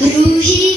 Ooh, he